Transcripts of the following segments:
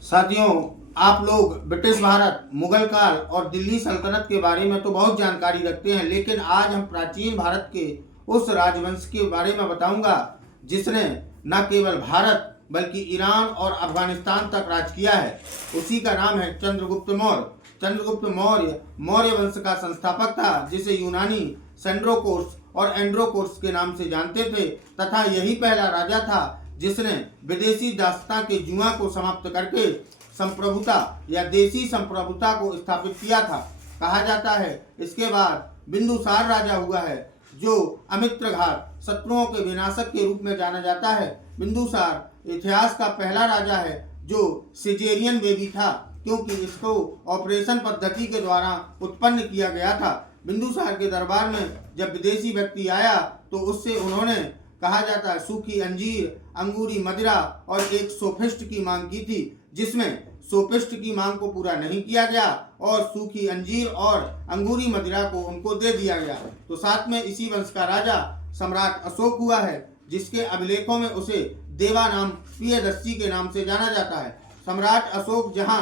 साथियों, आप लोग ब्रिटिश भारत, मुगल काल और दिल्ली सल्तनत के बारे में तो बहुत जानकारी रखते हैं, लेकिन आज हम प्राचीन भारत के उस राजवंश के बारे में बताऊंगा जिसने न केवल भारत बल्कि ईरान और अफगानिस्तान तक राज किया है। उसी का नाम है चंद्रगुप्त मौर्य। चंद्रगुप्त मौर्य मौर्य वंश का संस्थापक था, जिसे यूनानी सेंड्रोकोर्स और एंड्रोकोर्स के नाम से जानते थे, तथा यही पहला राजा था जिसने विदेशी दासता के जुआ को समाप्त करके संप्रभुता या देसी संप्रभुता को स्थापित किया था। कहा जाता है इसके बाद बिंदुसार राजा हुआ है, जो अमित्रघात शत्रुओं के विनाशक के रूप में जाना जाता है। बिंदुसार इतिहास का पहला राजा है जो सिजेरियन बेबी था, क्योंकि इसको ऑपरेशन पद्धति के द्वारा उत्पन्न किया गया था। बिंदुसार के दरबार में जब विदेशी व्यक्ति आया तो उससे उन्होंने, कहा जाता है, सूखी अंजीर, अंगूरी मदिरा और एक सोफिस्ट की मांग की थी, जिसमें सोफिस्ट की मांग को पूरा नहीं किया गया और सूखी अंजीर और अंगूरी मदिरा को उनको दे दिया गया। तो साथ में इसी वंश का राजा सम्राट अशोक हुआ है, जिसके अभिलेखों में उसे देवा नाम प्रियदर्शी के नाम से जाना जाता है। सम्राट अशोक जहां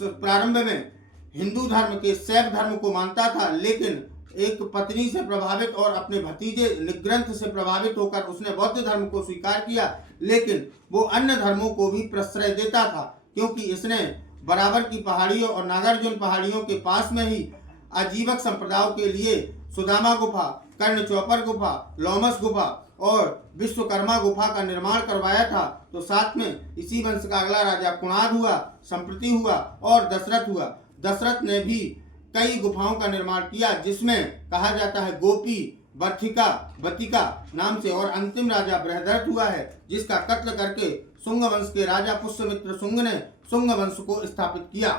प्रारंभ में हिंदू धर्म के शैव धर्म को मानता था, लेकिन एक पत्नी से प्रभावित और अपने भतीजे निग्रंथ से प्रभावित होकर उसने बौद्ध धर्म को स्वीकार किया, लेकिन वो अन्य धर्मों को भी प्रश्रय देता था, क्योंकि इसने बराबर की पहाड़ियों और नागार्जुन पहाड़ियों के पास में ही आजीवक संप्रदायों के लिए सुदामा गुफा, कर्ण चौपर गुफा, लोमस गुफा और विश्वकर्मा गुफा का निर्माण करवाया था। तो साथ में इसी वंश का अगला राजा कुणाद हुआ, संप्रति हुआ और दशरथ हुआ। दशरथ ने भी कई गुफाओं का निर्माण किया, जिसमें कहा जाता है गोपी, बर्थिका, बतिका नाम से, और अंतिम राजा बृहदर्थ हुआ है, जिसका कत्ल करके शुंग वंश के राजा पुष्यमित्र शुंग ने शुंग वंश को स्थापित किया।